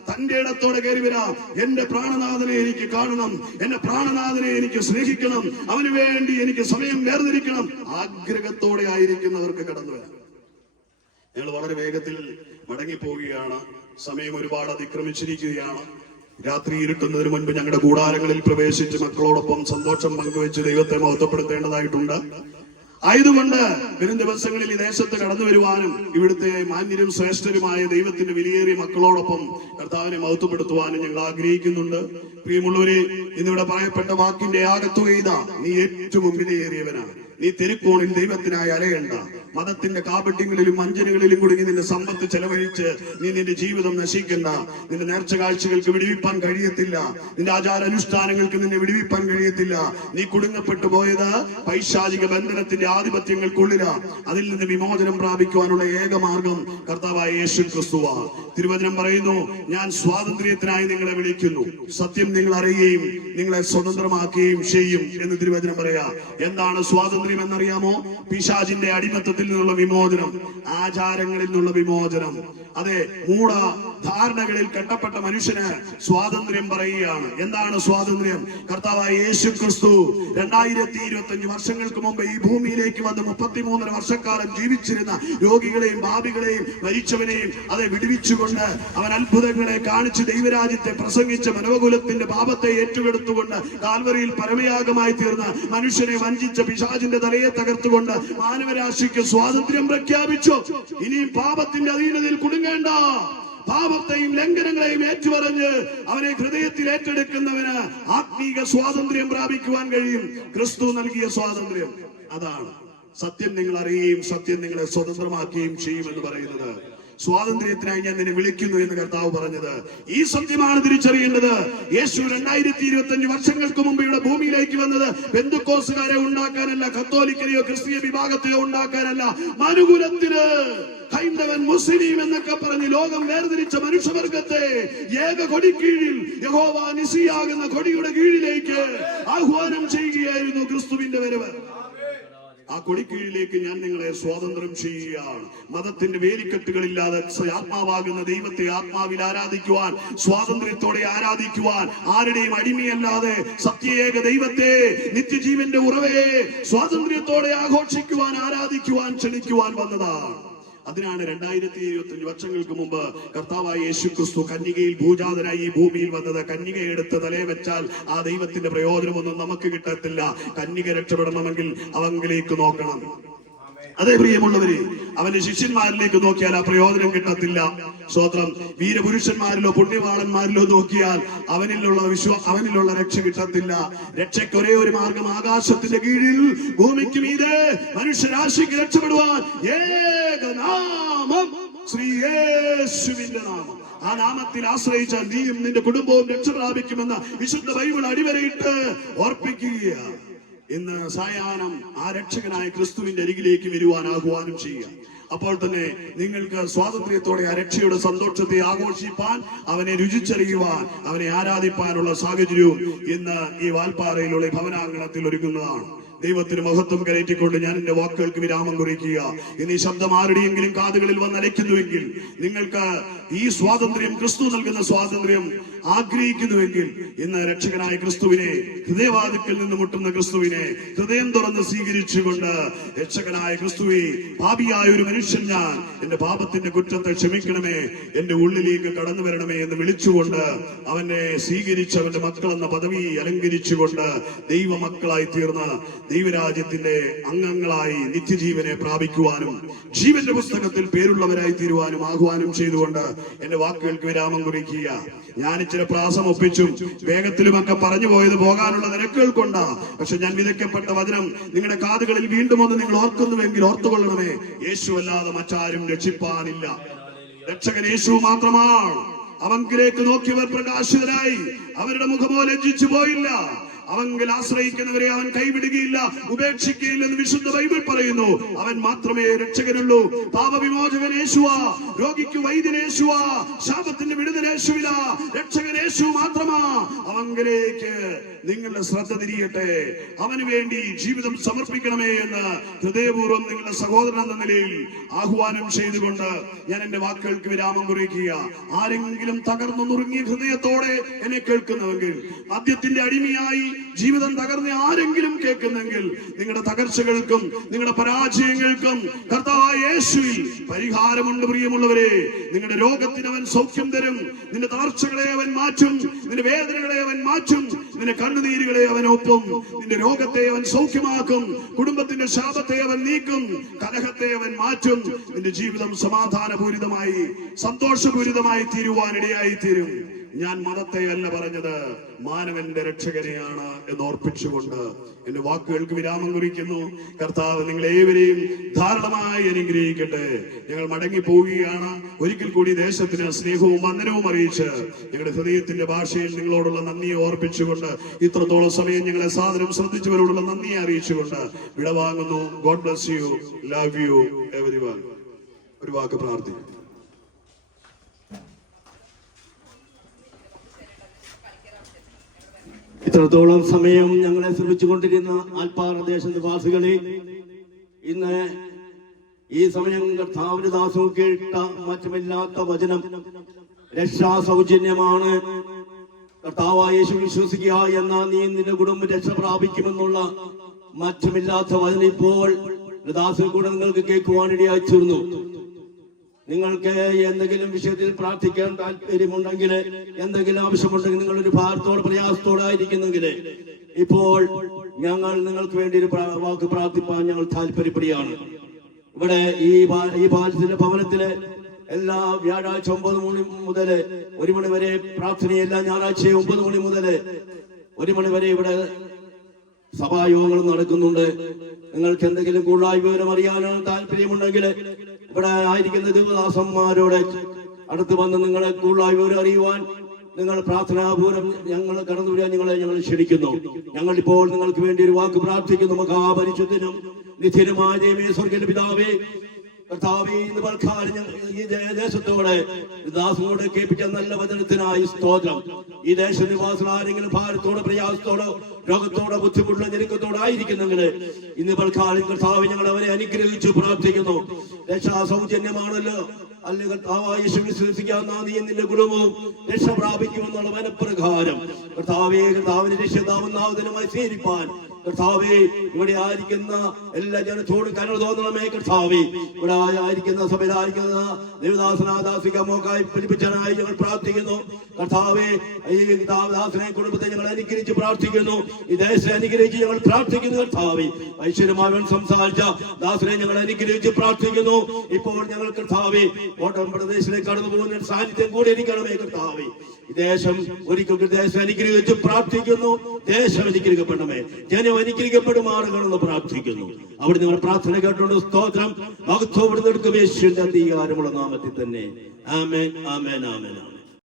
തന്റെ ഇടത്തോടെ കയറി വരാം. എന്റെ പ്രാണനാഥനെ എനിക്ക് കാണണം, എന്റെ പ്രാണനാഥനെ എനിക്ക് സ്നേഹിക്കണം, അവന് വേണ്ടി എനിക്ക് സമയം വേർതിരിക്കണം. ആഗ്രഹത്തോടെ ആയിരിക്കുന്നവർക്ക് കടന്നു വരാം. ഞങ്ങൾ വളരെ വേഗത്തിൽ മടങ്ങിപ്പോവുകയാണ്. സമയം ഒരുപാട് അതിക്രമിച്ചിരിക്കുകയാണ്. രാത്രി ഇരുട്ടുന്നതിന് മുൻപ് ഞങ്ങളുടെ കൂടാരങ്ങളിൽ പ്രവേശിച്ച് മക്കളോടൊപ്പം സന്തോഷം പങ്കുവെച്ച് ദൈവത്തെ മഹത്വപ്പെടുത്തേണ്ടതായിട്ടുണ്ട്. ആയതുകൊണ്ട് വരും ദിവസങ്ങളിൽ ഈ ദേശത്ത് കടന്നു വരുവാനും ഇവിടുത്തെ മാന്യരും ശ്രേഷ്ഠരുമായ ദൈവത്തിന്റെ വിലയേറിയ മക്കളോടൊപ്പം കർത്താവിനെ മഹത്വപ്പെടുത്തുവാനും ഞങ്ങൾ ആഗ്രഹിക്കുന്നുണ്ട്. പ്രിയമുള്ളവരെ, ഇന്നിവിടെ പറയപ്പെട്ട വാക്കിന്റെ ആകത്തുക ഇതാ: നീ ഏറ്റവും വിലയേറിയവനാണ്. നീ തെരുക്കോണിൽ ദൈവത്തിനായി അലയണ്ട. മതത്തിന്റെ കാപട്യങ്ങളിലും വഞ്ചനകളിലും കുടുങ്ങി നിന്റെ സമ്പത്ത് ചെലവഴിച്ച് നീ നിന്റെ ജീവിതം നശിക്കണ്ട. നിന്റെ നേർച്ച കാഴ്ചകൾക്ക് വിടുവിപ്പാൻ കഴിയത്തില്ല. നിന്റെ ആചാരാനുഷ്ഠാനങ്ങൾക്ക് നിന്നെ വിടുവിപ്പാൻ കഴിയത്തില്ല. നീ കുടുങ്ങപ്പെട്ടു പോയത് പൈശാചിക ബന്ധനത്തിന്റെ ആധിപത്യങ്ങൾക്കുള്ളിലാ. അതിൽ നിന്ന് വിമോചനം പ്രാപിക്കുവാനുള്ള ഏക മാർഗം കർത്താവായ യേശു ക്രിസ്തുവാ. തിരുവചനം പറയുന്നു, ഞാൻ സ്വാതന്ത്ര്യത്തിനായി നിങ്ങളെ വിളിക്കുന്നു, സത്യം നിങ്ങൾ അറിയുകയും നിങ്ങളെ സ്വതന്ത്രമാക്കുകയും ചെയ്യും എന്ന് തിരുവചനം പറയാ. എന്താണ് സ്വാതന്ത്ര്യം എന്നറിയാമോ? പിശാചിന്റെ അടിമത്തത്തിൽ നിന്നുള്ള വിമോചനം, ആചാരങ്ങളിൽ നിന്നുള്ള വിമോചനം. അതെ, മൂഢ ധാരണകളിൽ കെട്ടപ്പെട്ട മനുഷ്യന് സ്വാതന്ത്ര്യം പറയുകയാണ്. എന്താണ് സ്വാതന്ത്ര്യം? കർത്താവായ യേശു ക്രിസ്തു 2025 വർഷങ്ങൾക്ക് മുമ്പ് ഈ ഭൂമിയിലേക്ക് വന്ന് 33 വർഷക്കാലം ജീവിച്ചിരുന്ന രോഗികളെയും പാപികളെയും മരിച്ചവനെയും അതെ വിടുവിച്ചുകൊണ്ട് അവൻ അത്ഭുതങ്ങളെ കാണിച്ച് ദൈവരാജ്യത്തെ പ്രസംഗിച്ച മനവകുലത്തിന്റെ പാപത്തെ ഏറ്റെടുത്തുകൊണ്ട് കാൽവറിയിൽ പരമയാഗമായി തീർന്ന മനുഷ്യനെ വഞ്ചിച്ച പിശാചിന്റെ തലയെ തകർത്തുകൊണ്ട് മാനവരാശിക്ക് സ്വാതന്ത്ര്യം പ്രഖ്യാപിച്ചു. ഇനിയും പാപത്തിന്റെ അധീനതയിൽ കുടുങ്ങേണ്ട, പാപത്തെയും ലംഘനങ്ങളെയും ഏറ്റുപറഞ്ഞ് അവനെ ഹൃദയത്തിൽ ഏറ്റെടുക്കുന്നവന് ആത്മീക സ്വാതന്ത്ര്യം പ്രാപിക്കുവാൻ കഴിയും. ക്രിസ്തു നൽകിയ സ്വാതന്ത്ര്യം അതാണ്. സത്യം നിങ്ങൾ അറിയുകയും സത്യം നിങ്ങളെ സ്വതന്ത്രമാക്കുകയും ചെയ്യുമെന്ന് പറയുന്നത്. സ്വാതന്ത്ര്യത്തിനായി ഞാൻ നിന്നെ വിളിക്കുന്നു എന്ന് കർത്താവ് പറഞ്ഞത് ഈ സത്യമാണ് തിരിച്ചറിയേണ്ടത്. യേശു 2025 വർഷങ്ങൾക്ക് മുമ്പ് ഇവിടെ ഭൂമിയിലേക്ക് വന്നത് പെന്തക്കോസ്തുകാരെ ഉണ്ടാക്കാനല്ല, കത്തോലിക്കരെയോ ക്രിസ്തീയ വിഭാഗത്തെയോ ഉണ്ടാക്കാനല്ല, മനുകുലത്തിന് ഹൈന്ദവൻ മുസ്ലിം എന്നൊക്കെ പറഞ്ഞ് ലോകം വേർതിരിച്ച മനുഷ്യവർഗത്തെ ഏക കൊടി കീഴിൽ യഹോവ നിസിയാകുന്ന കൊടിയുടെ കീഴിലേക്ക് ആഹ്വാനം ചെയ്യുകയായിരുന്നു ക്രിസ്തുവിന്റെ വരവ്. ആ കൊടിക്കീഴിലേക്ക് ഞാൻ നിങ്ങളെ സ്വാതന്ത്ര്യം ചെയ്യുകയാണ്. മതത്തിന്റെ വേലിക്കെട്ടുകളില്ലാതെ ആത്മാവാകുന്ന ദൈവത്തെ ആത്മാവിൽ ആരാധിക്കുവാൻ, സ്വാതന്ത്ര്യത്തോടെ ആരാധിക്കുവാൻ, ആരുടെയും അടിമയല്ലാതെ സത്യേക ദൈവത്തെ, നിത്യജീവന്റെ ഉറവയെ സ്വാതന്ത്ര്യത്തോടെ ആഘോഷിക്കുവാൻ, ആരാധിക്കുവാൻ, ക്ഷണിക്കുവാൻ വന്നതാണ്. അതിനാണ് 2025 വർഷങ്ങൾക്ക് മുമ്പ് കർത്താവായ യേശു ക്രിസ്തു കന്യകയിൽ ഭൂജാതനായി ഈ ഭൂമിയിൽ വന്നത്. കന്യക എടുത്ത് തലയെ വെച്ചാൽ ആ ദൈവത്തിന്റെ പ്രയോജനമൊന്നും നമുക്ക് കിട്ടത്തില്ല. കന്യക രക്ഷപ്പെടണമെങ്കിൽ അവങ്കിലേക്ക് നോക്കണം. അതേ പ്രിയമുള്ളവരെ, അവന്റെ ശിഷ്യന്മാരിലേക്ക് നോക്കിയാൽ ആ പ്രയോജനം കിട്ടത്തില്ല. സ്തോത്രം. വീരപുരുഷന്മാരിലോ പുണ്യവാളന്മാരിലോ നോക്കിയാൽ അവനിലുള്ള രക്ഷ കിട്ടത്തില്ല. രക്ഷയ്ക്ക് ഒരേ ഒരു മാർഗം, ആകാശത്തിന്റെ കീഴിൽ ഭൂമിക്ക് മീതെ മനുഷ്യരാശിക്ക് രക്ഷപ്പെടുവാൻ ഏകനാമം, ശ്രീ യേശുവിന്റെ നാമം. ആ നാമത്തിൽ ആശ്രയിച്ചാൽ നീയും നിന്റെ കുടുംബവും രക്ഷ പ്രാപിക്കുമെന്ന് വിശുദ്ധ ബൈബിൾ അടിവരയിട്ട് ഓർപ്പിക്കുകയാണ്. ഇന്ന് സായാഹ്നം ആ രക്ഷകനായ ക്രിസ്തുവിന്റെ അരികിലേക്ക് വരുവാൻ ആഹ്വാനം ചെയ്യുക. അപ്പോൾ തന്നെ നിങ്ങൾക്ക് സ്വാതന്ത്ര്യത്തോടെ ആ രക്ഷയുടെ സന്തോഷത്തെ ആഘോഷിപ്പാൻ, അവനെ രുചിച്ചറിയുവാൻ, അവനെ ആരാധിപ്പാനുള്ള സാഹചര്യവും ഇന്ന് ഈ വാൽപ്പാറയിലുള്ള ഭവനാങ്കണത്തിൽ ഒരുങ്ങുന്നതാണ്. ദൈവത്തിന് മഹത്വം കയറ്റിക്കൊണ്ട് ഞാൻ എന്റെ വാക്കുകൾക്ക് വിരാമം കുറിക്കുക. ഇനി ശബ്ദം ആരുടെയെങ്കിലും കാതുകളിൽ വന്നലയ്ക്കുന്നുവെങ്കിൽ, നിങ്ങൾക്ക് ഈ സ്വാതന്ത്ര്യം, ക്രിസ്തു നൽകുന്ന സ്വാതന്ത്ര്യം ആഗ്രഹിക്കുന്നുവെങ്കിൽ, ഇന്ന് രക്ഷകനായ ക്രിസ്തുവിനെ, ഹൃദയവാതിക്കൽ നിന്ന് മുട്ടുന്ന ക്രിസ്തുവിനെ ഹൃദയം തുറന്ന് സ്വീകരിച്ചുകൊണ്ട്, രക്ഷകനായ ക്രിസ്തുവെ, പാപിയായ ഒരു മനുഷ്യൻ ഞാൻ, എന്റെ പാപത്തിന്റെ കുറ്റത്തെ ക്ഷമിക്കണമേ, എന്റെ ഉള്ളിലേക്ക് കടന്നു വരണമേ എന്ന് വിളിച്ചുകൊണ്ട് അവനെ സ്വീകരിച്ച് അവന്റെ മക്കളെന്ന പദവി അലങ്കരിച്ചുകൊണ്ട് ദൈവമക്കളായി തീർന്ന് ദൈവരാജ്യത്തിന്റെ അംഗങ്ങളായി നിത്യജീവനെ പ്രാപിക്കുവാനും ജീവന്റെ പുസ്തകത്തിൽ പേരുള്ളവരായി തീരുവാനും ആഹ്വാനം ചെയ്തുകൊണ്ട് എന്റെ വാക്കുകൾക്ക് വിരാമം കുറിക്കുക. ഞാൻ ഇച്ചിരി പ്രാസം ഒപ്പിച്ചും വേഗത്തിലുമൊക്കെ പറഞ്ഞു പോയത് പോകാനുള്ള നിരക്കുകൾ കൊണ്ടാ. പക്ഷെ ഞാൻ വിതയ്ക്കപ്പെട്ട വചനം നിങ്ങളുടെ കാതുകളിൽ വീണ്ടും ഒന്ന് നിങ്ങൾ ഓർക്കുന്നുവെങ്കിൽ ഓർത്തുകൊള്ളണമേ, യേശു അല്ലാതെ മറ്റാരും രക്ഷിപ്പാനില്ല. രക്ഷകൻ യേശു മാത്രമാണ്. അവങ്കിലേക്ക് നോക്കിയവർ പ്രകാശിതരായി, അവരുടെ മുഖമോ ലജ്ജിച്ചു പോയില്ല. അവങ്കിൽ ആശ്രയിക്കുന്നവരെ അവൻ കൈവിടുകയില്ല, ഉപേക്ഷിക്കുകയില്ലെന്ന് വിശുദ്ധ ബൈബിൾ പറയുന്നു. അവൻ മാത്രമേ രക്ഷകനുള്ളൂ. പാപവിമോചകൻ യേശുവാ, രോഗിക്ക് വൈദ്യൻ യേശുവാ, ശാപത്തിന്റെ വിടുതൽ യേശുവില, രക്ഷകൻ യേശു മാത്രമാ. അവങ്കിലേക്ക് നിങ്ങളുടെ ശ്രദ്ധ തിരിയട്ടെ. അവന് വേണ്ടി ജീവിതം സമർപ്പിക്കണമേ എന്ന് ഹൃദയപൂർവ്വം നിങ്ങളുടെ സഹോദരൻ എന്ന നിലയിൽ ആഹ്വാനം ചെയ്തുകൊണ്ട് ഞാൻ എന്റെ വാക്കുകൾക്ക് വിരാമം കുറിക്കുക. ആരെങ്കിലും തകർന്നു നുറുങ്ങിയ ഹൃദയത്തോടെ എന്നെ കേൾക്കുന്നുവെങ്കിൽ, മദ്യത്തിന്റെ അടിമയായി ജീവിതം തകർന്ന് ആരെങ്കിലും കേൾക്കുന്നെങ്കിൽ, നിങ്ങളുടെ തകർച്ചകൾക്കും നിങ്ങളുടെ പരാജയങ്ങൾക്കും കർത്താവായ യേശുവിൽ പരിഹാരമുണ്ട്. പ്രിയമുള്ളവരെ, നിങ്ങളുടെ രോഗത്തിന് അവൻ സൗഖ്യം തരും. നിന്റെ തകർച്ചകളെ അവൻ മാറ്റും, നിന്റെ വേദനകളെ അവൻ മാറ്റും, നിന്റെ കണ്ണുനീരുകളെ അവൻ ഒപ്പും, നിന്റെ രോഗത്തെ അവൻ സൗഖ്യമാക്കും, കുടുംബത്തിന്റെ ശാപത്തെ അവൻ നീക്കും, കലഹത്തെ അവൻ മാറ്റും. നിന്റെ ജീവിതം സമാധാനപൂരിതമായി, സന്തോഷപൂരിതമായി തീരുവാനിടയായി തീരും. ഞാൻ മതത്തെ അല്ല പറഞ്ഞത്, മാനവന്റെ രക്ഷകനെയാണ് എന്ന് ഓർപ്പിച്ചുകൊണ്ട് എന്റെ വാക്കുകൾക്ക് വിരാമം കുറിക്കുന്നു. കർത്താവ് നിങ്ങളേവരെയും ധാരാളമായി അനുഗ്രഹിക്കട്ടെ. ഞങ്ങൾ മടങ്ങി പോവുകയാണ്. ഒരിക്കൽ കൂടി ദേശത്തിന് സ്നേഹവും വന്ദനവും അറിയിച്ച് ഞങ്ങളുടെ ഹൃദയത്തിന്റെ ഭാഷയിൽ നിങ്ങളോടുള്ള നന്ദിയെ ഓർപ്പിച്ചുകൊണ്ട്, ഇത്രത്തോളം സമയം ഞങ്ങളെ സാദരം ശ്രദ്ധിച്ചവരോടുള്ള നന്ദിയെ അറിയിച്ചുകൊണ്ട് വിടവാങ്ങുന്നു. God bless you, love you everyone. ഒരു വാക്ക് പ്രാർത്ഥിക്കും. ഇത്രത്തോളം സമയം ഞങ്ങളെ ശ്രമിച്ചുകൊണ്ടിരുന്ന ആൽപ്പാറ ദേശ നിവാസികളെ, ഇന്ന് ഈ സമയം കർത്താവിന്റെ ദാസവും കേട്ട മാറ്റമില്ലാത്ത വചനം രക്ഷാ സൗജന്യമാണ്. കർത്താവായ യേശു വിശ്വസിക്കുക എന്ന നീ നിന്റെ കുടുംബം രക്ഷ പ്രാപിക്കുമെന്നുള്ള മാറ്റമില്ലാത്ത വചനം ഇപ്പോൾ ദാസൻ കൂടെ നിങ്ങൾക്ക് കേൾക്കുവാനിടയായി തീർന്നു. നിങ്ങൾക്ക് എന്തെങ്കിലും വിഷയത്തിൽ പ്രാർത്ഥിക്കാൻ താല്പര്യമുണ്ടെങ്കിൽ, എന്തെങ്കിലും ആവശ്യമുണ്ടെങ്കിൽ, നിങ്ങളൊരു ഭാരത്തോടെ പ്രയാസത്തോടായിരിക്കുന്നെങ്കിൽ ഇപ്പോൾ ഞങ്ങൾ നിങ്ങൾക്ക് വേണ്ടി ഒരു വാക്ക് പ്രാർത്ഥിപ്പാൻ ഞങ്ങൾ താല്പര്യപ്പെടുകയാണ്. ഇവിടെ ഈ ബാലത്തിന്റെ ഭവനത്തില് എല്ലാ വ്യാഴാഴ്ച 9 മണി മുതൽ 1 മണി വരെ പ്രാർത്ഥന, എല്ലാ ഞായറാഴ്ചയും 9 മണി മുതൽ 1 മണി വരെ ഇവിടെ സഭായോഗങ്ങൾ നടക്കുന്നുണ്ട്. നിങ്ങൾക്ക് എന്തെങ്കിലും കൂടുതലായി വിവരം അറിയാനാണ് താല്പര്യമുണ്ടെങ്കിൽ ഇവിടെ ആയിരിക്കുന്ന ദേവദാസന്മാരോട് അടുത്ത് വന്ന് നിങ്ങളെ കൂടുതലായി വിവരം അറിയുവാൻ, നിങ്ങൾ പ്രാർത്ഥനാപൂർവ്വം ഞങ്ങൾ കടന്നു വരാൻ ഞങ്ങൾ ക്ഷണിക്കുന്നു. ഞങ്ങൾ ഇപ്പോൾ നിങ്ങൾക്ക് വേണ്ടി ഒരു വാക്ക് പ്രാർത്ഥിക്കുന്നു. മഹാപരിശുദ്ധനും നിത്യനുമായ ദൈവമേ, സ്വർഗ്ഗീയ പിതാവേ, കർത്താവേ, ഇന്ന് പൽക്കാലം ഈ ദേശത്തോടെ ദാസനോട് കേൾപ്പിച്ച നല്ല വചനത്തിനായി സ്തോത്രം. ഈ ദേശനിവാസികൾ ആരെങ്കിലും ഭാരത്തോടെ, പ്രയാസത്തോടോ, രോഗത്തോടെ, ബുദ്ധിമുട്ടുള്ള ഞെരുക്കത്തോടെ ആയിരിക്കുന്നെങ്കിൽ ഇന്ന് പൽക്കാലം കർത്താവ് ഞങ്ങൾ അവരെ അനുഗ്രഹിച്ചു പ്രാർത്ഥിക്കുന്നു. രക്ഷാ സൗജന്യമാണല്ലോ. അല്ല കർത്താവായ യേശു വിശ്വസിക്കാവുന്ന നീ നിന്റെ കുടുംബവും രക്ഷ പ്രാപിക്കുമെന്നുള്ള വനപ്രകാരം കർത്താവേ, കർത്താവിന്റെ രക്ഷിതാവുന്നാവുന്നതിനുമായി സ്വീകരിപ്പാൻ കർത്താവേ, ഇവിടെ ആയിരിക്കുന്ന എല്ലാ ജനത്തോടും കരുണ തോന്നണമേ. കർത്താവേ, ഇവിടെ ആയിരിക്കുന്ന സഭയിലായിരിക്കുന്ന ദേവദാസനാദാസികമോക്കായി പഠിപ്പിച്ചനായി ഞങ്ങൾ പ്രാർത്ഥിക്കുന്നു. കർത്താവേ, ഈ ദാസനെ കുടുംബത്തെ ഞങ്ങൾ അനുഗ്രഹിച്ച് പ്രാർത്ഥിക്കുന്നു. ഈ ദേശത്തെ അനുഗ്രഹിച്ച് ഞങ്ങൾ പ്രാർത്ഥിക്കുന്നു. കർത്താവേ, ഐശ്വര്യമാവൻ സംസാരിച്ച ദാസനെ ഞങ്ങൾ അനുഗ്രഹിച്ച് പ്രാർത്ഥിക്കുന്നു. ഇപ്പോൾ ഞങ്ങൾ കർത്താവേ, കോട്ടയം പ്രദേശത്തിലേക്ക് കടന്നു പോകുന്ന സാന്നിധ്യം കൂടി ഇരിക്കണമേ. കർത്താവേ, ഈ ദേശം ഒരിക്കൽ ദേശം അനുഗ്രഹിച്ച് പ്രാർത്ഥിക്കുന്നു. ദേശം അനുഗ്രഹിക്കപ്പെടണമേ, ജനം അനുഗ്രഹിക്കപ്പെടുമാറുകണമെന്ന് പ്രാർത്ഥിക്കുന്നു. അവിടെ നിങ്ങൾ പ്രാർത്ഥന കേട്ടുകൊണ്ട് സ്തോത്രം. മഹത്വം യേശുവിന്റെ അധികാരമുള്ള നാമത്തിൽ തന്നെ. ആമേൻ, ആമേൻ, ആമേൻ.